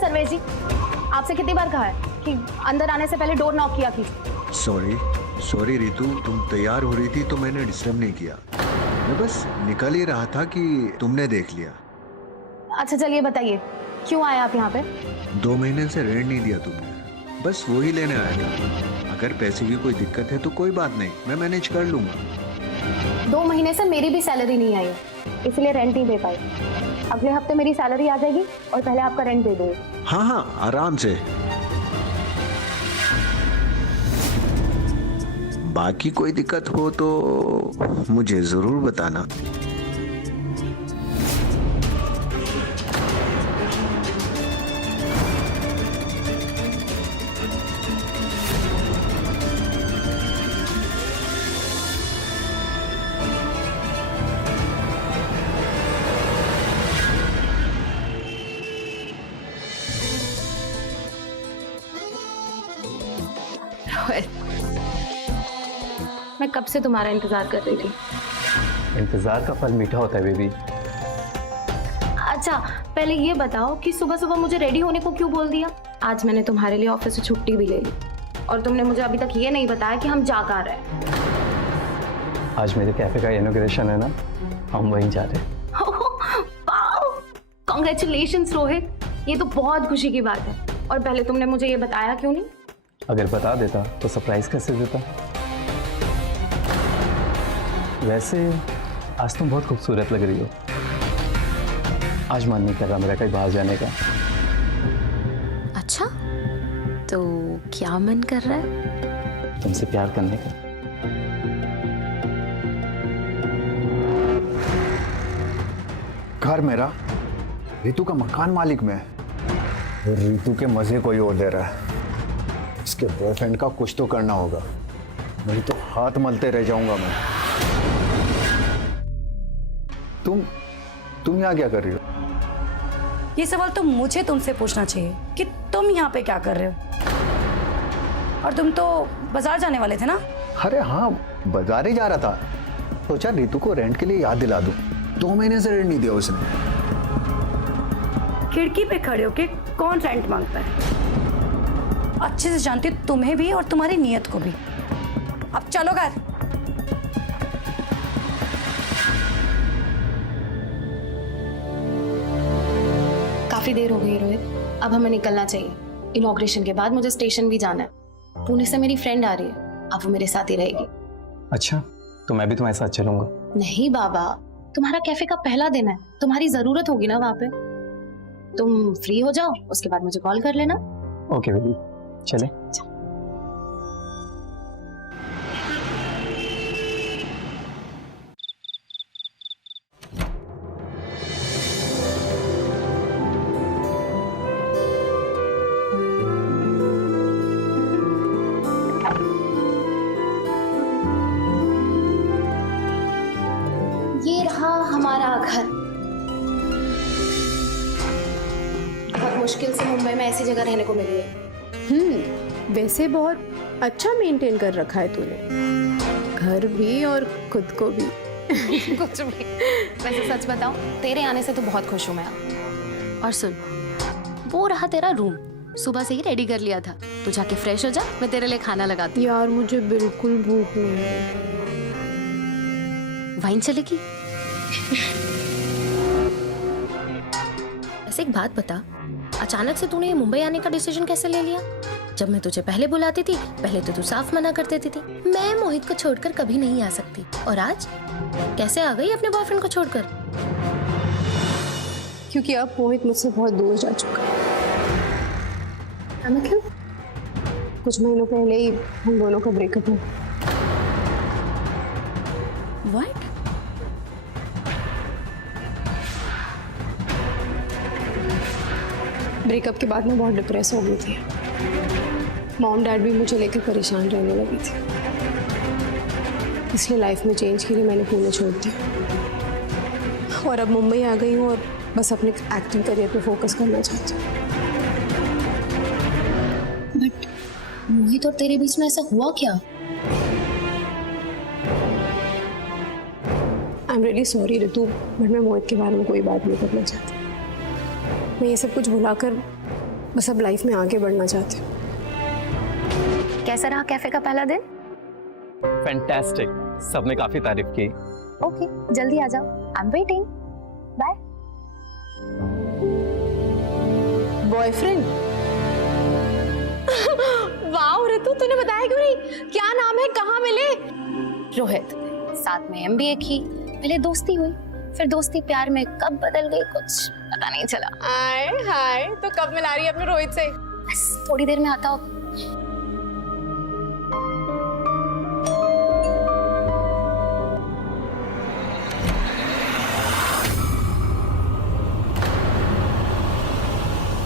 सर्वेश जी, आपसे कितनी बार कहा है कि अंदर आने से पहले डोर नॉक किया कीजिए। सॉरी रितु, तुम तैयार हो रही थी तो मैंने डिस्टर्ब नहीं किया। मैं बस निकल ही रहा था कि तुमने देख लिया। अच्छा चलिए बताइए, क्यों आए आप यहाँ पे? 2 महीने से रेंट नहीं दिया तुमने, बस वही लेने आया था। अगर पैसे की कोई दिक्कत है तो कोई बात नहीं, मैं मैनेज कर लूंगा। 2 महीने से मेरी भी सैलरी नहीं आई, इसलिए रेंट नहीं दे पाई। अगले हफ्ते मेरी सैलरी आ जाएगी और पहले आपका रेंट दे दूंगी। हाँ, आराम से। बाकी कोई दिक्कत हो तो मुझे जरूर बताना। मैं कब से तुम्हारा इंतजार कर रही थी। इंतजार का फल मीठा होता है बेबी। अच्छा पहले ये बताओ कि सुबह सुबह मुझे रेडी होने को क्यों बोल दिया? आज मैंने तुम्हारे लिए ऑफिस से छुट्टी भी ले ली और तुमने मुझे अभी तक ये नहीं बताया कि हम जा कहाँ रहे हैं। आज मेरे कैफे का इनॉग्रेशन है ना, हम वहीं जा रहे हैं। कांग्रेचुलेशंस रोहित, ये तो बहुत खुशी की बात है। और पहले तुमने मुझे ये बताया क्यों नहीं? अगर बता देता तो सरप्राइज कैसे देता। वैसे आज तुम बहुत खूबसूरत लग रही हो। आज मन नहीं कर रहा मेरा कहीं बाहर जाने का। अच्छा तो क्या मन कर रहा है? तुमसे प्यार करने का। घर मेरा, रितु का मकान मालिक मैं, और रितु के मजे कोई और ले रहा है। इसके बॉयफ्रेंड का कुछ तो करना होगा, नहीं तो हाथ मलते रह जाऊंगा मैं। तुम यहाँ क्या कर रही हो? ये सवाल तो मुझे तुमसे पूछना चाहिए कि तुम यहाँ पे क्या कर रहे हो। और तुम तो बाजार जाने वाले थे ना? अरे हाँ, बाजार ही जा रहा था। सोचा रितु को रेंट के लिए याद दिला दूं। 2 महीने से रेंट नहीं दिया उसने। खिड़की पे खड़े होके कौन रेंट मांगता है? अच्छे से जानती हूँ तुम्हें भी और तुम्हारी नीयत को भी। अब चलो घर। काफी देर हो गई रोहित, अब हमें निकलना चाहिए। इनॉग्रेशन के बाद मुझे स्टेशन भी जाना है। पुणे से मेरी फ्रेंड आ रही है, अब वो मेरे साथ ही रहेगी। अच्छा तो मैं भी तुम्हारे साथ चलूंगा। नहीं बाबा, तुम्हारा कैफे का पहला दिन है, तुम्हारी जरूरत होगी ना वहाँ पे। तुम फ्री हो जाओ, उसके बाद मुझे कॉल कर लेना। ओके बेबी, चले। ये रहा हमारा घर। बहुत मुश्किल से मुंबई में ऐसी जगह रहने को मिली है। वैसे बहुत अच्छा मेंटेन कर रखा है तूने, घर भी और खुद को भी। कुछ भी। वैसे सच बताऊं, तेरे आने से तो बहुत खुश हूं मैं। और सुन, वो रहा तेरा रूम, सुबह से ही रेडी कर लिया था। तू जाके फ्रेश हो जा, मैं तेरे लिए खाना लगाती हूँ। यार मुझे बिल्कुल भूख नहीं है। वाइन चलेगी? वैसे एक बात बता, अचानक से तूने मुंबई आने का डिसीजन कैसे ले लिया? जब मैं तुझे पहले बुलाती थी, पहले तो तू साफ मना कर देती थी, मैं मोहित को छोड़कर कभी नहीं आ सकती। और आज कैसे आ गई अपने बॉयफ्रेंड को छोड़कर? क्योंकि अब मोहित मुझसे बहुत दूर जा चुका है। मतलब कुछ महीनों पहले ही हम दोनों का ब्रेकअप हुआ। What? ब्रेकअप के बाद मैं बहुत डिप्रेस हो गई थी। मॉम डैड भी मुझे लेकर परेशान रहने लगी थी, इसलिए लाइफ में चेंज के लिए मैंने पुणे छोड़ दिया और अब मुंबई आ गई हूँ और बस अपने एक्टिंग करियर पे फोकस करना चाहती हूँ। बट मोहित और तेरे बीच में ऐसा हुआ क्या? I am really sorry Ritu, but मैं मोहित के बारे में कोई बात नहीं करना चाहती। मैं ये सब कुछ भुलाकर बस अब लाइफ में आगे बढ़ना चाहते हैं। कैसा रहा कैफे का पहला दिन? फैंटास्टिक, सबने काफी तारीफ की। ओके, जल्दी आ जाओ, I am waiting. Bye. Boyfriend? वाह ऋतु, तूने बताया क्यों नहीं? क्या नाम है, कहाँ मिले? रोहित, साथ में एमबीए की, पहले दोस्ती हुई, फिर दोस्ती प्यार में कब बदल गई कुछ पता नहीं चला। आए हाय, तो कब मिला रही है अपने रोहित से? बस थोड़ी देर में आता हो।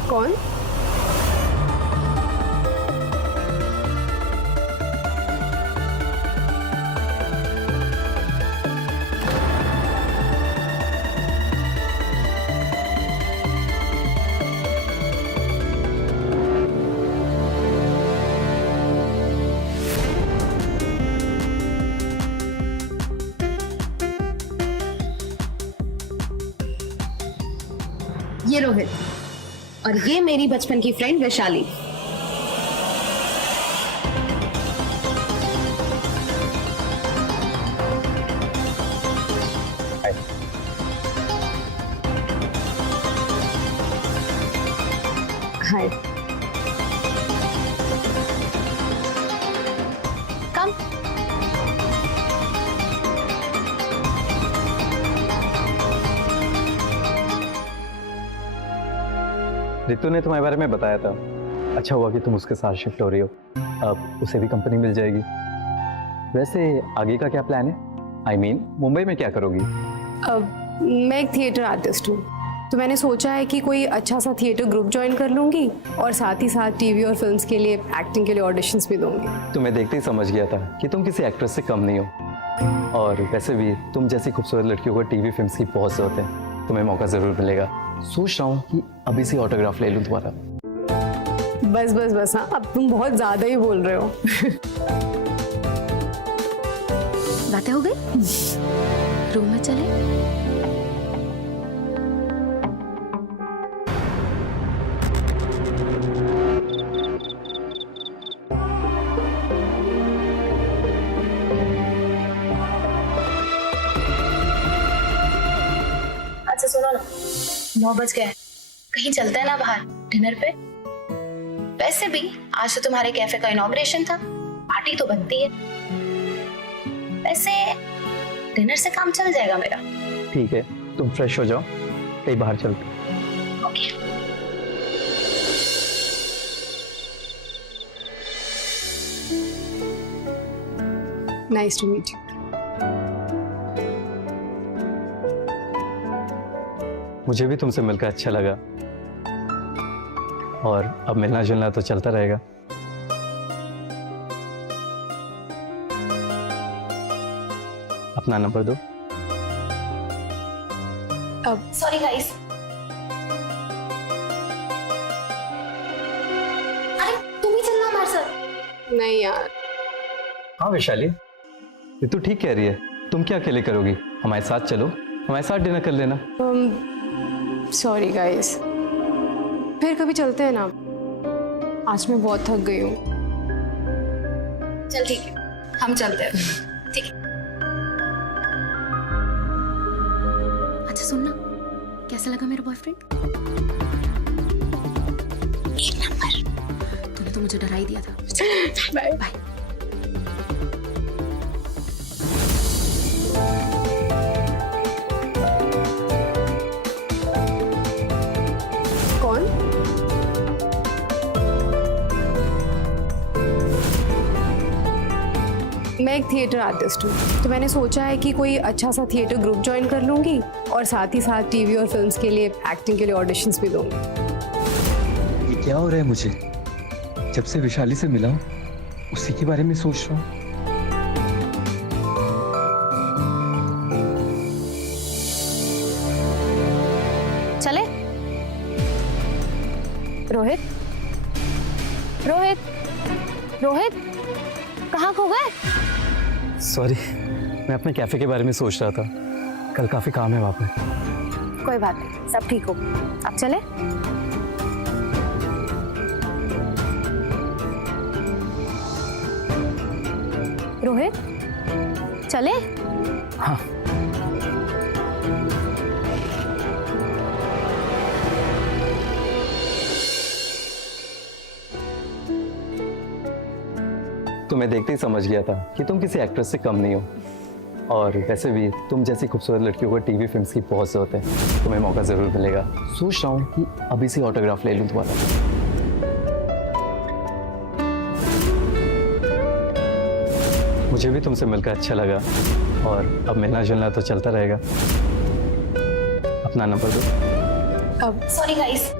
कौन? ये रोहित और ये मेरी बचपन की फ्रेंड वैशाली। हाय। कम। रितु ने तुम्हारे बारे में बताया था। अच्छा हुआ कि तुम उसके साथ शिफ्ट हो रही हो, अब उसे भी कंपनी मिल जाएगी। वैसे आगे का क्या प्लान है? I mean, मुंबई में क्या करोगी? अब मैं एक थिएटर आर्टिस्ट हूँ, तो मैंने सोचा है कि कोई अच्छा सा थिएटर ग्रुप ज्वाइन कर लूँगी और साथ ही साथ टीवी और फिल्म्स के लिए एक्टिंग के लिए ऑडिशंस भी दूंगी। तुम्हें देखते ही समझ गया था कि तुम किसी एक्ट्रेस से कम नहीं हो, और वैसे भी तुम जैसी खूबसूरत लड़कियों को टीवी फिल्म्स की बहुत जरूरत है। तुम्हें मौका जरूर मिलेगा। सोच रहा हूँ कि अभी से ऑटोग्राफ ले लूँ तुम्हारा। बस बस बस, हाँ अब तुम बहुत ज्यादा ही बोल रहे हो। बातें हो गई, रूम में चले। अच्छा सुनो ना, 9 बज गए, कहीं चलते हैं ना बाहर डिनर पे। वैसे भी आज तो तुम्हारे कैफे का इनॉग्रेशन था, पार्टी तो बनती है। वैसे डिनर से काम चल जाएगा मेरा। ठीक है, तुम फ्रेश हो जाओ, कहीं बाहर चलते। Okay. Nice to meet you. मुझे भी तुमसे मिलकर अच्छा लगा, और अब मिलना जुलना तो चलता रहेगा। अपना नंबर दो। अब सॉरी गाइस। अरे तुम ही चलना हमारे साथ। नहीं यार, हाँ वैशाली, ये तो ठीक कह रही है। तुम क्या अकेले करोगी? हमारे साथ चलो, हमारे साथ डिनर कर लेना। सॉरी गाइस, फिर कभी चलते हैं ना। आज मैं बहुत थक गई हूँ। चल ठीक है, हम चलते हैं। ठीक है। अच्छा सुनना, कैसा लगा मेरा बॉयफ्रेंड? एक नंबर। तूने तो मुझे डरा ही दिया था। Bye bye. कौन? मैं एक थिएटर आर्टिस्ट हूँ, तो मैंने सोचा है कि कोई अच्छा सा थिएटर ग्रुप ज्वाइन कर लूँगी और साथ ही साथ टीवी और फिल्म्स के लिए एक्टिंग के लिए ऑडिशंस भी दूंगी। ये क्या हो रहा है मुझे? जब से वैशाली से मिला हूँ, उसी के बारे में सोच रहा हूँ। चले। रोहित, रोहित, रोहित, कहाँ खो गए? सॉरी, मैं अपने कैफे के बारे में सोच रहा था। कल काफी काम है वहाँ पे। कोई बात नहीं, सब ठीक हो। अब चले। रोहित चले? हाँ। तुम्हें देखते ही समझ गया था कि तुम किसी एक्ट्रेस से कम नहीं हो, और वैसे भी तुम जैसी खूबसूरत लड़कियों को टीवी फिल्म्स की बहुत जरूरत है। तुम्हें मौका जरूर मिलेगा। सोच रहा हूँ कि अभी से ऑटोग्राफ ले लूँ तुम्हारा। मुझे भी तुमसे मिलकर अच्छा लगा, और अब मिलना जुलना तो चलता रहेगा। अपना नंबर दो। अब सॉरी गाइस।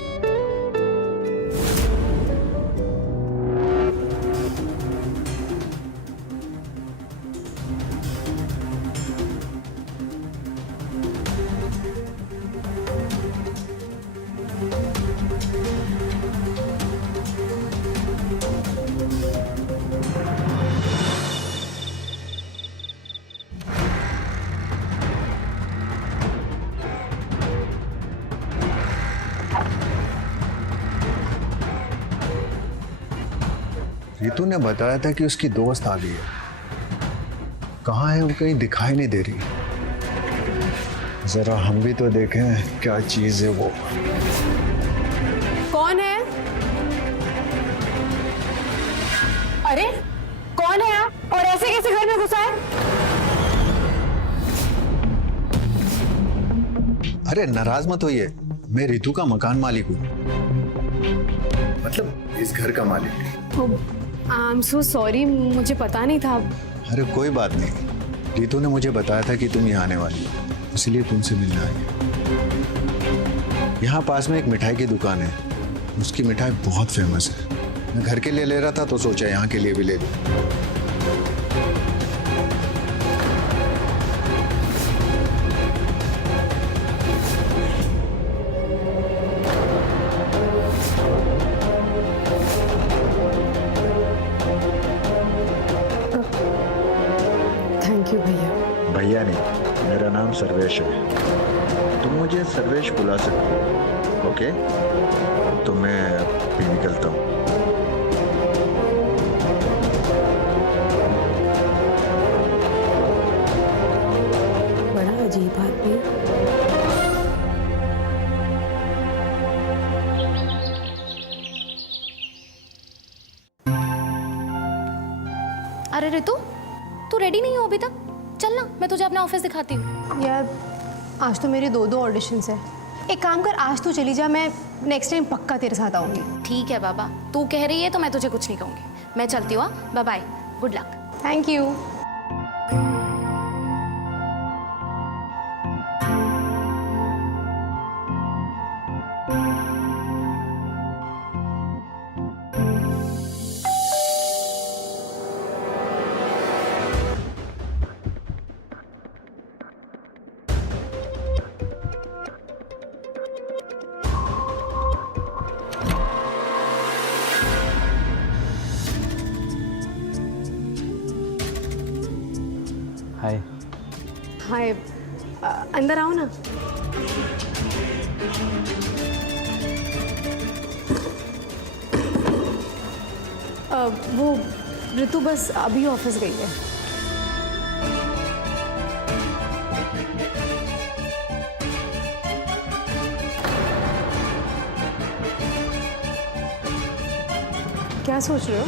रितु ने बताया था कि उसकी दोस्त आ गई है। कहाँ है वो? कहीं दिखाई नहीं दे रही। जरा हम भी तो देखें क्या चीज है वो। कौन है? अरे कौन है आप, और ऐसे कैसे घर में घुसा है? अरे नाराज मत होइए, मैं रितु का मकान मालिक हूँ, मतलब इस घर का मालिक। आई एम सो सॉरी, मुझे पता नहीं था। अरे कोई बात नहीं, रितु ने मुझे बताया था कि तुम यहाँ आने वाली हो, इसलिए तुमसे मिलने आई। यहाँ पास में एक मिठाई की दुकान है, उसकी मिठाई बहुत फेमस है। मैं घर के लिए ले रहा था तो सोचा यहाँ के लिए भी ले लूं। थैंक यू भैया। भैया नहीं, मेरा नाम सर्वेश है। तुम मुझे सर्वेश बुला सकते हो, ओके? तो मैं भी निकलता हूँ। बड़ा अजीब आदमी। अरे रितु, तू रेडी नहीं हो अभी तक? चल ना, मैं तुझे अपना ऑफिस दिखाती हूँ। यार आज तो मेरे दो ऑडिशंस है। एक काम कर, आज तू चली जा, मैं नेक्स्ट टाइम पक्का तेरे साथ आऊंगी। ठीक है बाबा, तू कह रही है तो मैं तुझे कुछ नहीं कहूँगी। मैं चलती हूँ। Bye bye, good luck. Thank you. Hi. Hi, अंदर आओ ना। वो ऋतु बस अभी ऑफिस गई है। क्या सोच रहे हो?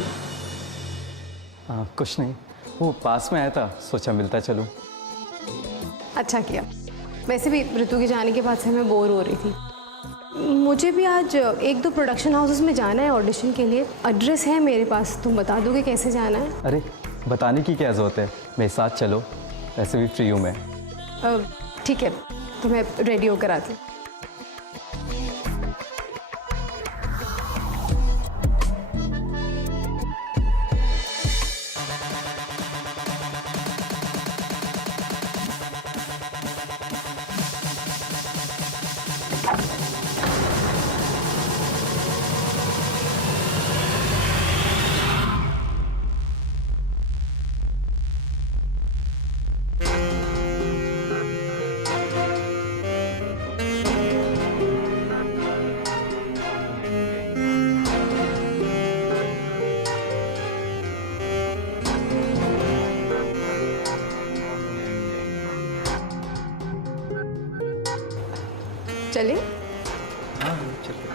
कुछ नहीं, वो पास में आया था, सोचा मिलता चलूं। अच्छा किया। वैसे भी ऋतु के जाने के बाद से मैं बोर हो रही थी। मुझे भी आज एक दो प्रोडक्शन हाउसेस में जाना है ऑडिशन के लिए। एड्रेस है मेरे पास, तुम बता दोगे कैसे जाना है? अरे बताने की क्या ज़रूरत है, मेरे साथ चलो, वैसे भी फ्री हूँ मैं। ठीक है, तो मैं रेडी होकर आती हूँ। चलिए। हाँ चलिए।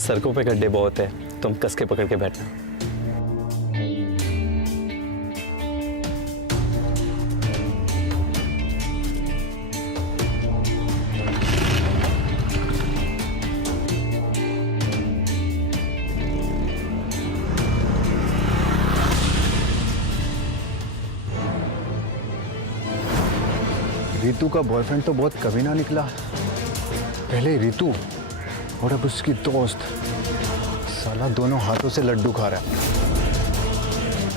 सड़कों पे गड्ढे बहुत है, तुम कस के पकड़ के बैठना। रितु का बॉयफ्रेंड तो बहुत कमीना निकला। पहले रितु और अब उसकी दोस्त, साला दोनों हाथों से लड्डू खा रहा है।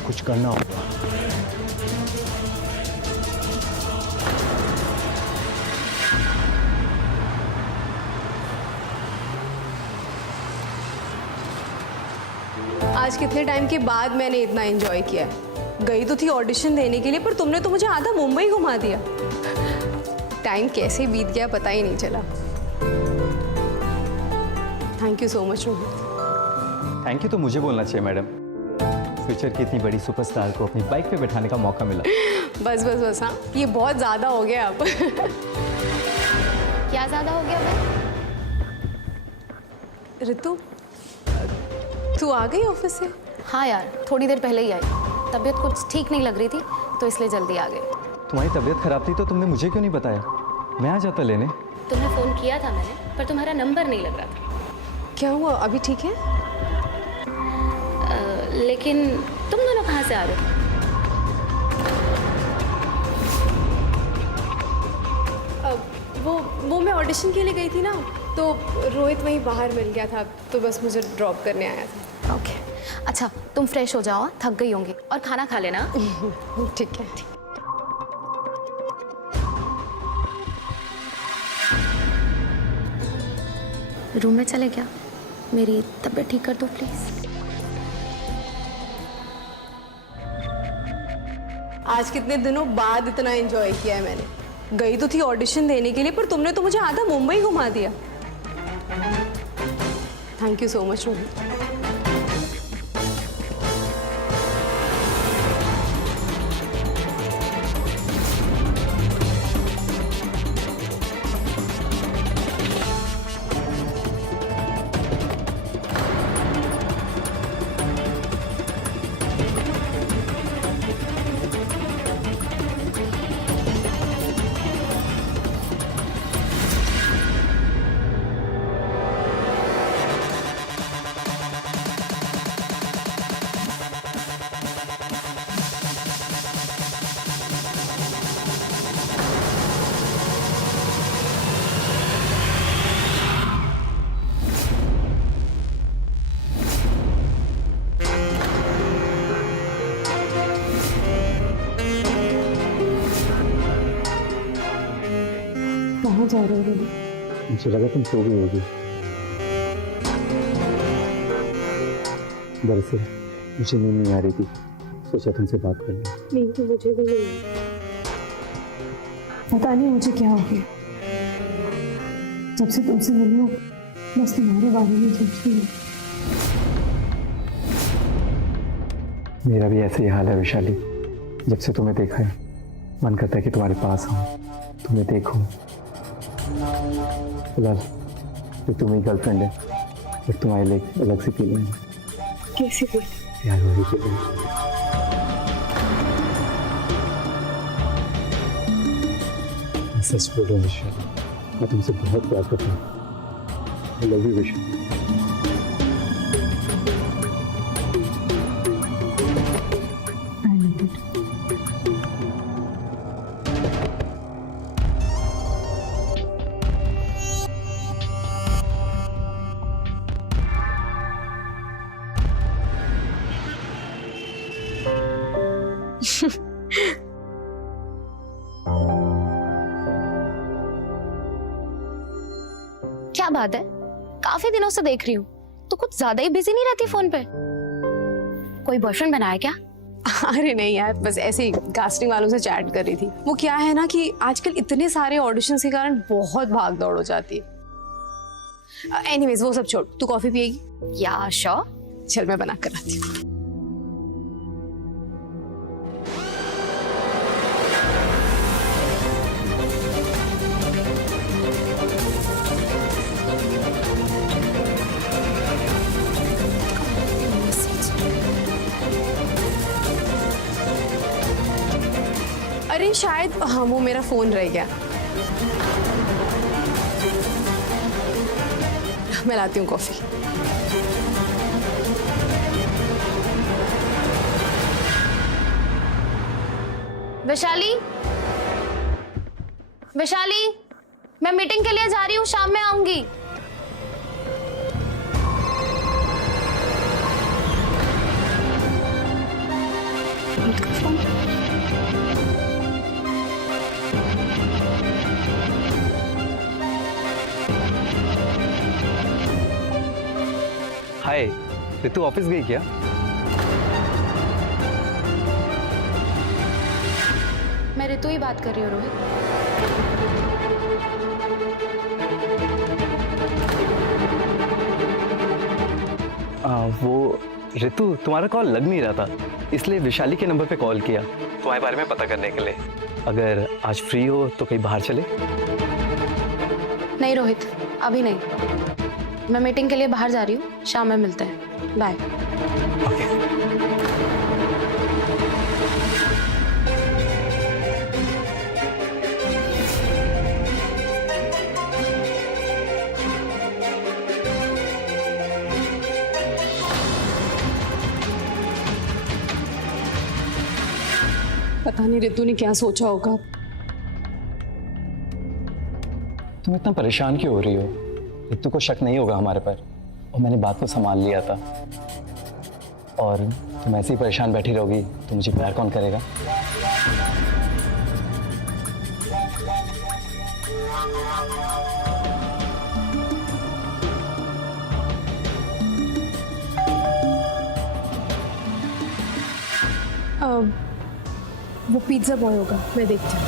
कुछ करना होगा। आज कितने टाइम के बाद मैंने इतना एंजॉय किया है। गई तो थी ऑडिशन देने के लिए, पर तुमने तो मुझे आधा मुंबई घुमा दिया। टाइम कैसे बीत गया पता ही नहीं चला। Thank you so much Rohit. Thank you तो मुझे बोलना चाहिए मैडम। फ्यूचर की इतनी बड़ी सुपरस्टार को अपनी बाइक पे बैठाने का मौका मिला। बस बस बस, हाँ ये बहुत ज़्यादा हो गया अब। क्या ज़्यादा हो गया भाई? रितु, तू आ गई ऑफिस से? हाँ यार, थोड़ी देर पहले ही आई। तबीयत कुछ ठीक नहीं लग रही थी तो इसलिए जल्दी आ गई। तुम्हारी तबीयत खराब थी तो तुमने मुझे क्यों नहीं बताया? मैं आ जाता लेने। तुम्हें फ़ोन किया था मैंने, पर तुम्हारा नंबर नहीं लग रहा था। क्या हुआ, अभी ठीक है? लेकिन तुम दोनों कहाँ से आ रहे हो? वो मैं ऑडिशन के लिए गई थी ना, तो रोहित वहीं बाहर मिल गया था, तो बस मुझे ड्रॉप करने आया था। ओके, अच्छा तुम फ्रेश हो जाओ, थक गई होंगी, और खाना खा लेना। ठीक है। रूम में चले क्या? मेरी तबीयत ठीक कर दो प्लीज़। आज कितने दिनों बाद इतना एंजॉय किया है मैंने। गई तो थी ऑडिशन देने के लिए, पर तुमने तो मुझे आधा मुंबई घुमा दिया। Thank you so much Rohit. कहाँ जा रहे हो? मुझे लगा तुम सो गई होगी। दरअसल मुझे नींद नहीं आ रही थी, सोचा तुमसे बात कर लूं। नहीं तो मुझे भी नहीं, पता नहीं मुझे क्या हो गया। जब से तुमसे मिली हूँ बस तुम्हारे बारे में सोचती हूँ। मेरा भी ऐसे ही हाल है वैशाली। जब से तुम्हें देखा है मन करता है कि तुम्हारे पास आऊं, तुम्हें देखूं। फिलहाल तो तुम्हारी गर्लफ्रेंड है, और तुम्हारे लिए एक अलग सी फीलिंग है। कैसी फील? प्यार हो रही फीलिंग। सच बोल रहा हूँ वैशाली, मैं तुमसे बहुत प्यार करता हूँ। I love you Vaishali. क्या बात है, काफी दिनों से देख रही हूँ, तो कुछ ज्यादा ही बिजी नहीं रहती फोन पे। कोई बॉयफ्रेंड बनाया क्या? अरे नहीं यार, बस ऐसे ही कास्टिंग वालों से चैट कर रही थी। वो क्या है ना कि आजकल इतने सारे ऑडिशन के कारण बहुत भाग दौड़ हो जाती है। एनीवेज वो सब छोड़, तू कॉफी पिएगी? या श्योर। चल मैं बना कर आती हूँ। अरे शायद हाँ, वो मेरा फोन रह गया। मैं लाती हूँ कॉफी। वैशाली, वैशाली, मैं मीटिंग के लिए जा रही हूँ, शाम में आऊंगी। हाय, ऋतु ऑफिस गई क्या? मैं ऋतु ही बात कर रही हूँ रोहित। वो ऋतु, तुम्हारा कॉल लग नहीं रहा था, इसलिए विशाली के नंबर पे कॉल किया तुम्हारे बारे में पता करने के लिए। अगर आज फ्री हो तो कहीं बाहर चले? नहीं रोहित, अभी नहीं। मैं मीटिंग के लिए बाहर जा रही हूँ, शाम में मिलते हैं। बाय। पता नहीं ऋतु ने क्या सोचा होगा। तुम इतना परेशान क्यों हो रही हो? ऋतु को शक नहीं होगा हमारे पर, और मैंने बात को संभाल लिया था। और तुम ऐसे ही परेशान बैठी रहोगी तो मुझे प्यार कौन करेगा? वो पिज्जा बॉय होगा, मैं देखती हूँ।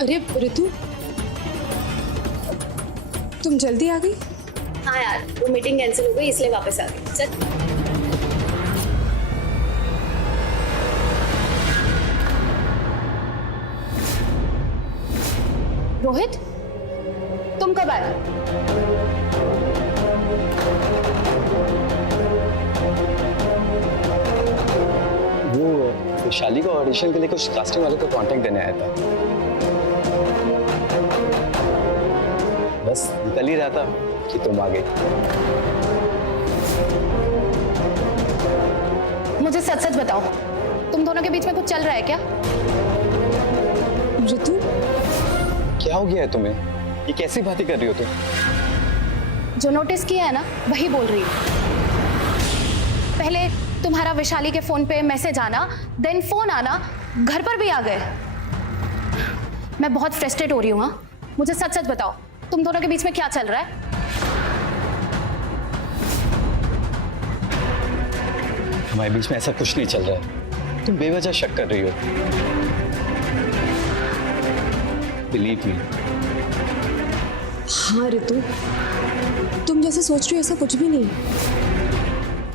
अरे ऋतु, तुम जल्दी आ गई? हाँ यार, वो मीटिंग कैंसिल हो गई इसलिए वापस आ गई। चल। रोहित, तुम कब आए? वो विशाली को ऑडिशन के लिए कुछ कास्टिंग वाले को कांटेक्ट देने आया था। बस निकल ही रहा था कि तुम आ गई। मुझे सच सच बताओ, तुम दोनों के बीच में कुछ चल रहा है क्या? ऋतु, क्या हो गया है तुम्हें? ये कैसी बातें कर रही हो तुम? जो नोटिस किया है ना, वही बोल रही हूँ। पहले तुम्हारा विशाली के फोन पे मैसेज आना, देन फोन आना, घर पर भी आ गए। मैं बहुत फ्रस्ट्रेट हो रही हूँ। हाँ, मुझे सच सच बताओ, तुम दोनों के बीच में क्या चल रहा है? हमारे बीच में ऐसा कुछ नहीं चल रहा है, तुम बेवजह शक कर रही हो। Believe me. हाँ ऋतु, तुम जैसे सोच रही हो ऐसा कुछ भी नहीं।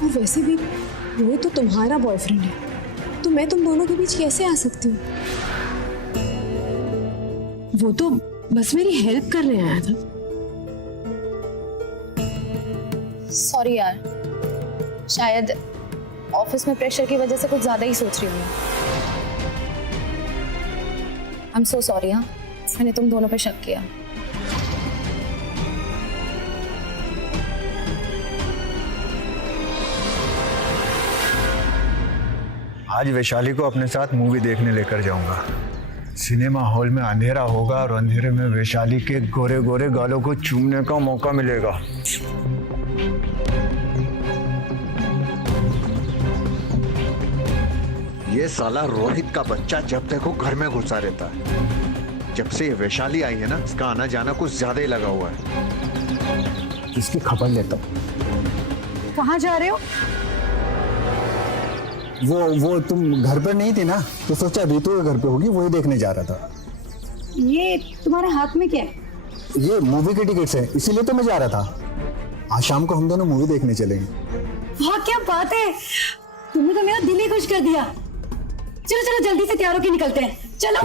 और वैसे भी रोहित तो तुम्हारा बॉयफ्रेंड है, तो मैं तुम दोनों के बीच कैसे आ सकती हूँ? वो तो बस मेरी हेल्प करने आया था। सॉरी यार, शायद ऑफिस में प्रेशर की वजह से कुछ ज्यादा ही सोच रही हूँ। I am so sorry. हाँ, मैंने तुम दोनों पे शक किया। आज वैशाली को अपने साथ मूवी देखने लेकर जाऊंगा। सिनेमा हॉल में अंधेरा होगा और अंधेरे में वैशाली के गोरे गोरे गालों को चूमने का मौका मिलेगा। ये साला रोहित का बच्चा जब देखो घर में घुसा रहता है। जब से ये वैशाली आई है ना, इसका आना जाना कुछ ज्यादा ही लगा हुआ है। इसकी खबर लेता हूँ। कहाँ जा रहे हो? वो तुम घर पर नहीं थी ना, तो सोचा रीतु के घर पे होगी, वही देखने जा रहा था। ये तुम्हारे हाथ में क्या है? ये मूवी के टिकट्स है, इसीलिए तो मैं जा रहा था। आज शाम को हम दोनों मूवी देखने चलेंगे। वाह क्या बात है, तुमने तो मेरा दिल ही खुश कर दिया। चलो चलो जल्दी से तैयार होके निकलते हैं, चलो।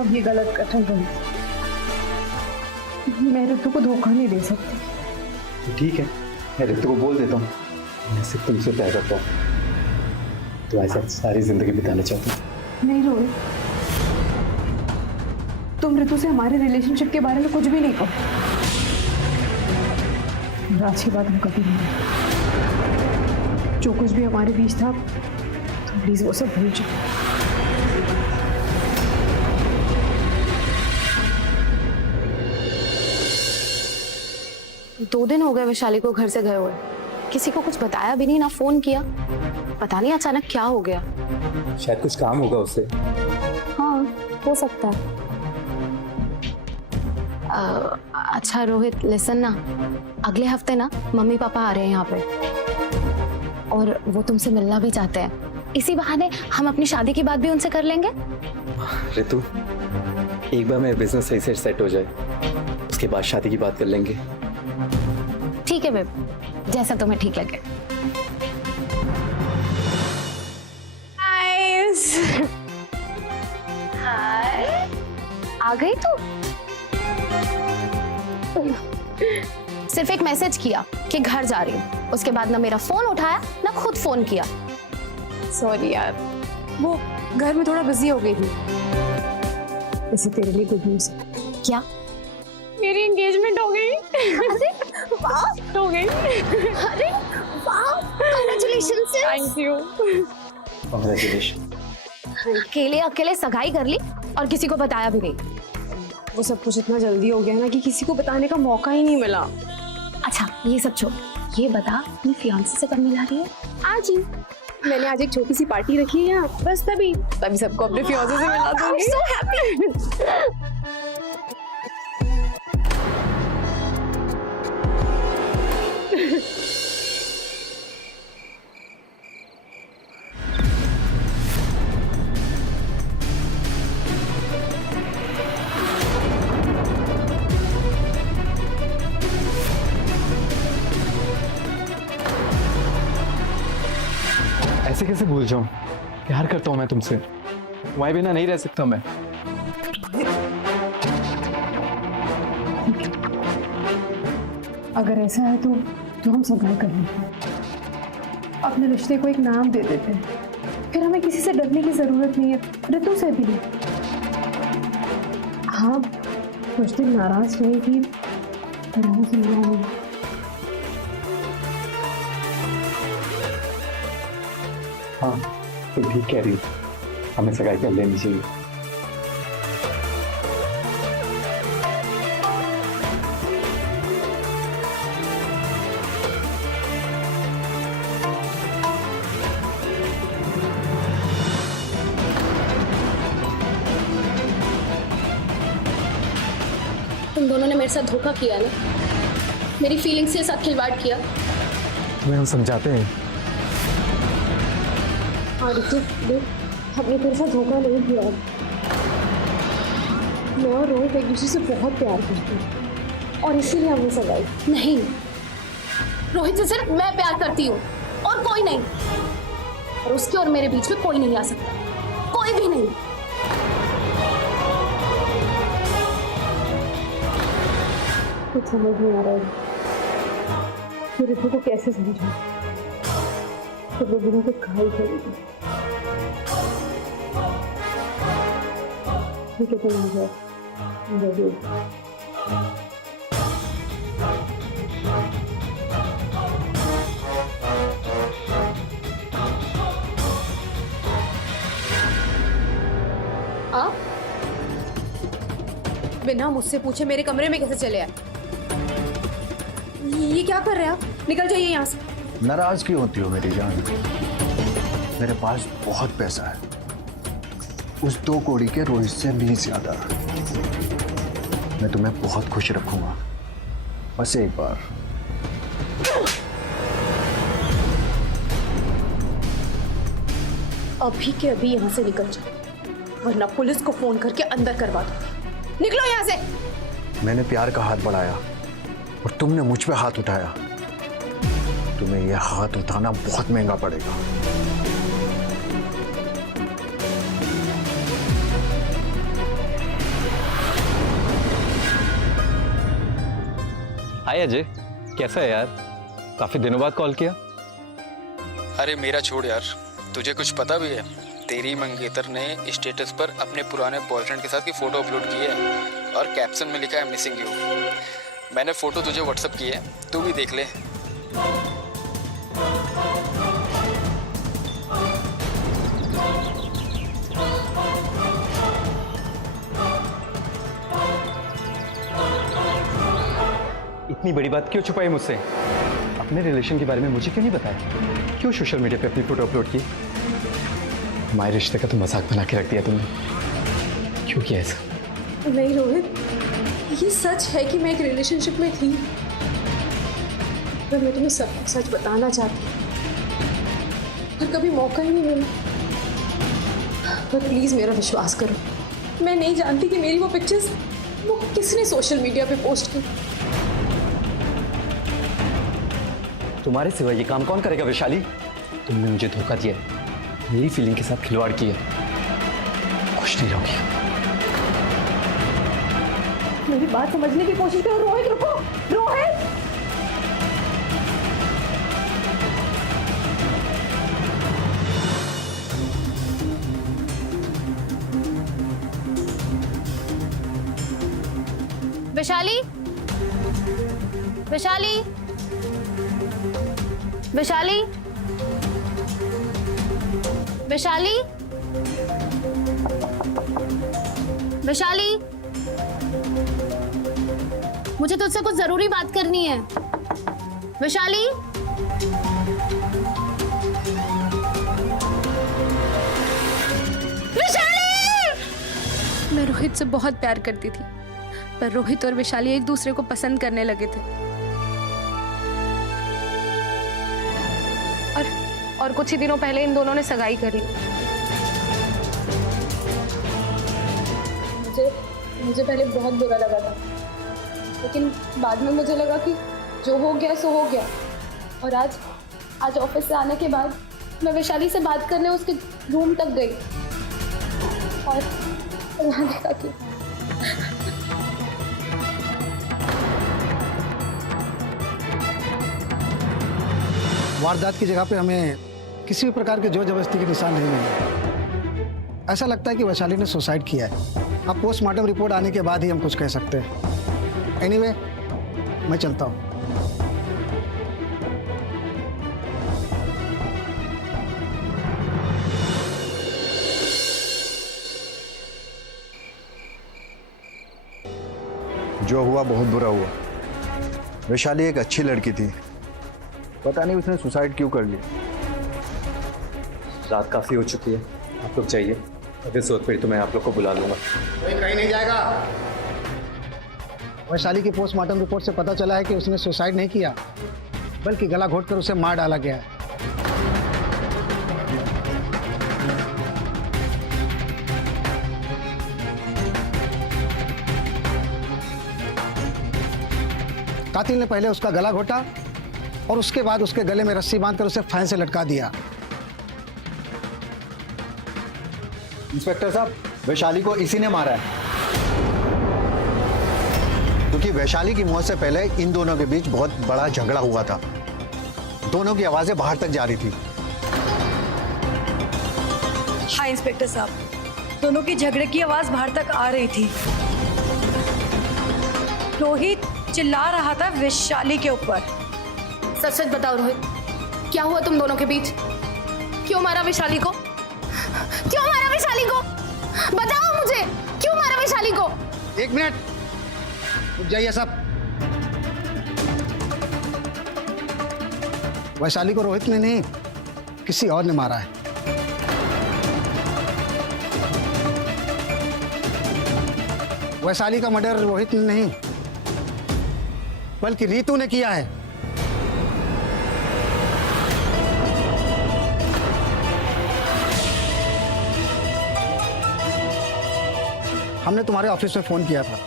अब ये गलत कथन रही, मैं ऋतु को धोखा नहीं दे सकती। तो ठीक है, मैं ऋतु को बोल देता हूँ मैं सिर्फ तुमसे प्यार करता हूँ, तुम्हारे साथ सारी जिंदगी बिताना चाहता हूँ। नहीं रोहित, तुम ऋतु से हमारे रिलेशनशिप के बारे में कुछ भी नहीं कहो। आज की बात हम कभी नहीं, जो कुछ भी हमारे बीच था तो प्लीज वो सब भूल जाओ। 2 दिन हो गए वैशाली को घर से गए हुए, किसी को कुछ बताया भी नहीं, ना फोन किया। पता नहीं अचानक क्या हो गया। शायद कुछ काम होगा उससे। हाँ हो सकता है। अच्छा रोहित लिसन ना, अगले हफ्ते ना मम्मी पापा आ रहे हैं यहाँ पे और वो तुमसे मिलना भी चाहते हैं। इसी बहाने हम अपनी शादी की बात भी उनसे कर लेंगे। ऋतु, एक बार मेरा बिजनेस सही से सेट हो जाए, उसके बाद शादी की बात कर लेंगे। ठीक है बेब, जैसा तुम्हें ठीक लगे। हाय, आ गई तू? सिर्फ एक मैसेज किया कि घर जा रही हूँ, उसके बाद ना मेरा फोन उठाया ना खुद फोन किया। सॉरी यार, वो घर में थोड़ा बिजी हो गई थी। वैसे तेरे लिए गुड न्यूज़ है। क्या? मेरी एंगेजमेंट हो गई। अरे वाह, हो गई। अरे वाह, कांग्रेचुलेशंस। Thank you. कांग्रेचुलेशन। अकेले अकेले सगाई कर ली और किसी को बताया भी नहीं। वो सब कुछ इतना जल्दी हो गया ना कि किसी को बताने का मौका ही नहीं मिला। अच्छा ये सब छोड़, ये बता अपनी फियांसे से कब मिला रही है? आज ही मैंने आज एक छोटी सी पार्टी रखी है यहाँ, बस तभी सबको अपने फियांसे से मिला दूंगी। So happy। ऐसे कैसे भूल जाऊं? प्यार करता हूं मैं तुमसे, तुम्हारे बिना नहीं रह सकता मैं। अगर ऐसा है तो हम सगाई कर लेते, अपने रिश्ते को एक नाम दे देते हैं, फिर हमें किसी से डरने की जरूरत नहीं है, ऋतु से भी नहीं। हाँ कुछ दिन नाराज रही थी, नाराज नहीं। हाँ तो ठीक कह रही, हमें सगाई कर लेनी चाहिए। तुम दोनों ने मेरे साथ धोखा किया ना, मेरी फीलिंग्स के साथ खिलवाड़ किया। तुम्हें हम समझाते हैं। हाँ ऋतु देख, हमने तेरे साथ धोखा नहीं किया। मैं और रोहित एक दूसरे से बहुत प्यार करते हैं और इसीलिए हमने सगाई। नहीं, रोहित से सिर्फ मैं प्यार करती हूँ और कोई नहीं। और उसके और मेरे बीच में कोई नहीं आ सकता, कोई भी नहीं। कुछ समझ नहीं आ रहा है कि ऋतु को कैसे समझाऊं। तो वो बिना कुछ खा ही करेगी। ठीक है, तुम आ जाओ, मैं रेडी हूँ। आप बिना मुझसे पूछे मेरे कमरे में कैसे चले आए? ये क्या कर रहे हैं आप? निकल जाइए यहाँ से। नाराज क्यों होती हो मेरी जान? मेरे पास बहुत पैसा है, उस 2 कौड़ी के रोहित से भी ज्यादा। मैं तुम्हें बहुत खुश रखूंगा, बस एक बार। अभी के अभी यहाँ से निकल जाओ, वरना पुलिस को फोन करके अंदर करवा दो। निकलो यहाँ से। मैंने प्यार का हाथ बढ़ाया और तुमने मुझ पे हाथ उठाया। तुम्हें यह हाथ उठाना बहुत महंगा पड़ेगा। हाय अजय, कैसा है यार? काफी दिनों बाद कॉल किया। अरे मेरा छोड़ यार, तुझे कुछ पता भी है? तेरी मंगेतर ने स्टेटस पर अपने पुराने बॉयफ्रेंड के साथ की फोटो अपलोड की है और कैप्शन में लिखा है मिसिंग यू। मैंने फोटो तुझे व्हाट्सएप की है, तू भी देख ले। इतनी बड़ी बात क्यों छुपाई मुझसे? अपने रिलेशन के बारे में मुझे क्यों नहीं बताया? क्यों सोशल मीडिया पे अपनी फोटो अपलोड की? हमारे रिश्ते का तो मजाक बना के रख दिया तुमने। क्यों किया ऐसा? नहीं रोहित, ये सच है कि मैं एक रिलेशनशिप में थी, पर मैं तुम्हें सब कुछ सच बताना चाहती हूँ, पर कभी मौका ही नहीं मिला। पर प्लीज मेरा विश्वास करो, मैं नहीं जानती कि मेरी वो पिक्चर्स वो किसने सोशल मीडिया पे पोस्ट की। तुम्हारे सिवा ये काम कौन करेगा वैशाली? तुमने मुझे धोखा दिया, मेरी फीलिंग के साथ खिलवाड़ किया। खुश नहीं रहोगी। मेरी बात समझने की कोशिश करो रोहित। रुको रोहित। वैशाली, वैशाली, वैशाली, वैशाली, वैशाली, मुझे तुझसे कुछ जरूरी बात करनी है। वैशाली, मैं रोहित से बहुत प्यार करती थी, पर रोहित और वैशाली एक दूसरे को पसंद करने लगे थे। और कुछ ही दिनों पहले इन दोनों ने सगाई कर ली। मुझे पहले बहुत बुरा लगा था, लेकिन बाद में मुझे लगा कि जो हो गया सो हो गया। और आज ऑफिस से आने के बाद मैं वैशाली से बात करने उसके रूम तक गई और वहाँ देखा कि वारदात की जगह पे हमें किसी भी प्रकार के जोर जबरदस्ती के निशान नहीं मिले। ऐसा लगता है कि वैशाली ने सुसाइड किया है। अब पोस्टमार्टम रिपोर्ट आने के बाद ही हम कुछ कह सकते हैं। एनीवे, मैं चलता हूँ। जो हुआ बहुत बुरा हुआ। वैशाली एक अच्छी लड़की थी, पता नहीं उसने सुसाइड क्यों कर ली। रात काफ़ी हो चुकी है, आप लोग जाइए। अगर जरूरत पड़ी तो मैं आप लोग को बुला लूँगा। कोई कहीं नहीं जाएगा। वैशाली की पोस्टमार्टम रिपोर्ट से पता चला है कि उसने सुसाइड नहीं किया, बल्कि गला घोटकर उसे मार डाला गया है। कातिल ने पहले उसका गला घोटा और उसके बाद उसके गले में रस्सी बांधकर उसे फैन से लटका दिया। इंस्पेक्टर साहब, वैशाली को इसी ने मारा है, क्योंकि वैशाली की मौत से पहले इन दोनों के बीच बहुत बड़ा झगड़ा हुआ था। दोनों की आवाजें बाहर तक जा रही थी। हाँ इंस्पेक्टर साहब, दोनों की झगड़े की आवाज बाहर तक आ रही थी। रोहित चिल्ला रहा था वैशाली के ऊपर। सच सच बताओ रोहित, क्या हुआ तुम दोनों के बीच? क्यों मारा वैशाली को? क्यों मारा वैशाली को? बताओ मुझे, क्यों मारा वैशाली को? एक मिनट रुक जाइए सब। वैशाली को रोहित ने नहीं, किसी और ने मारा है। वैशाली का मर्डर रोहित ने नहीं, बल्कि रीतू ने किया है। हमने तुम्हारे ऑफिस में फोन किया था,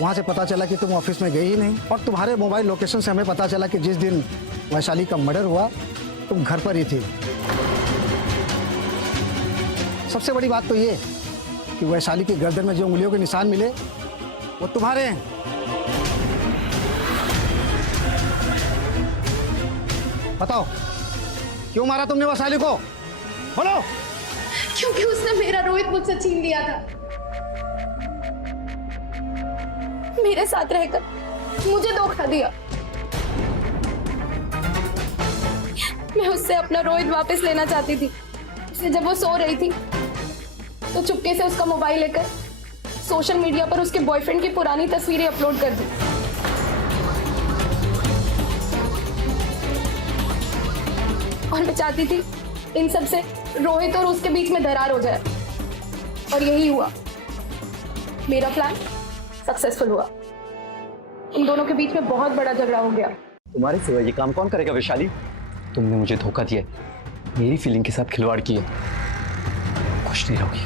वहां से पता चला कि तुम ऑफिस में गई ही नहीं, और तुम्हारे मोबाइल लोकेशन से हमें पता चला कि जिस दिन वैशाली का मर्डर हुआ तुम घर पर ही थी। सबसे बड़ी बात तो ये कि वैशाली की गर्दन में जो उंगलियों के निशान मिले वो तुम्हारे हैं। बताओ, क्यों मारा तुमने वैशाली को? बोलो। क्योंकि उसने मेरा रोहित मुझसे छीन लिया था। मेरे साथ रहकर मुझे धोखा दिया। मैं उससे अपना रोहित वापस लेना चाहती थी, इसलिए जब वो सो रही थी तो चुपके से उसका मोबाइल लेकर सोशल मीडिया पर उसके बॉयफ्रेंड की पुरानी तस्वीरें अपलोड कर दी। और मैं चाहती थी इन सब से रोहित और उसके बीच में दरार हो जाए, और यही हुआ। मेरा प्लान सक्सेसफुल हुआ। इन दोनों के बीच में बहुत बड़ा झगड़ा हो गया। तुम्हारे सिवा ये काम कौन करेगा वैशाली? तुमने मुझे धोखा दिया, मेरी फीलिंग के साथ खिलवाड़ किया। कुछ नहीं रहोगी।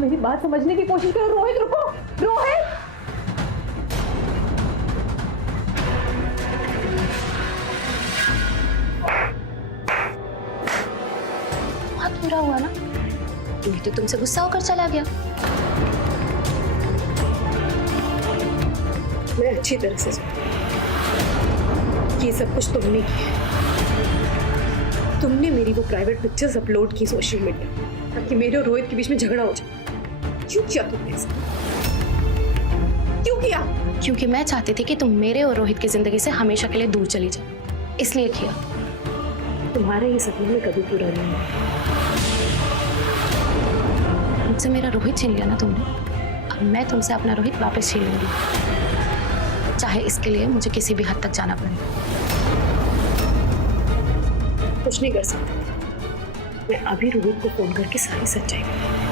मेरी बात समझने की कोशिश करो रोहित। रुको रोहित। बहुत बुरा हुआ ना, तू तो तुमसे गुस्सा होकर चला गया। मैं अच्छी तरह से ये सब कुछ तुमने किया। तुमने मेरी वो प्राइवेट पिक्चर्स अपलोड की सोशल मीडिया ताकि मेरे और रोहित के बीच में झगड़ा हो जाए। क्यों किया तुमने ऐसा? क्यों किया? क्योंकि मैं चाहती थी कि तुम मेरे और रोहित की जिंदगी से हमेशा के लिए दूर चली जाओ, इसलिए किया। तुम्हारे ये सपने में कभी पूरा नहीं हुआ। मुझसे मेरा रोहित छीन लिया ना तुमने, अब मैं तुमसे अपना रोहित वापस छीन लूंगी, चाहे इसके लिए मुझे किसी भी हद तक जाना पड़े। कुछ नहीं कर सकती। मैं अभी रोहित को फोन करके सारी सच्चाई बताऊंगी।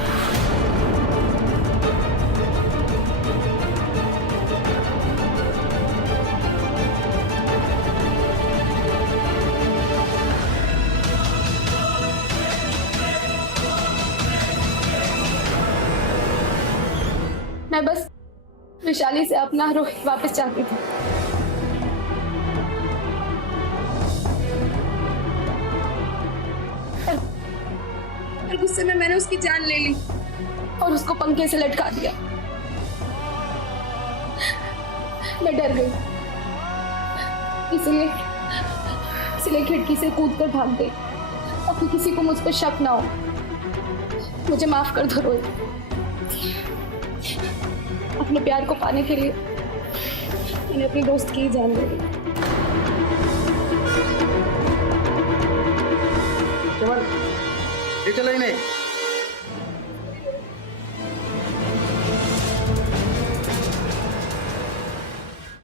मैं बस वैशाली से अपना रोहित वापस चाहती थी। और गुस्से में मैंने उसकी जान ले ली और उसको पंखे से लटका दिया। मैं डर गई, इसलिए खिड़की से कूदकर भाग गई ताकि किसी को मुझ पर शक ना हो। मुझे माफ कर दो रोहित। अपने प्यार को पाने के लिए मैंने अपनी दोस्त की ही जान दे दी। केवल ये चला ही नहीं।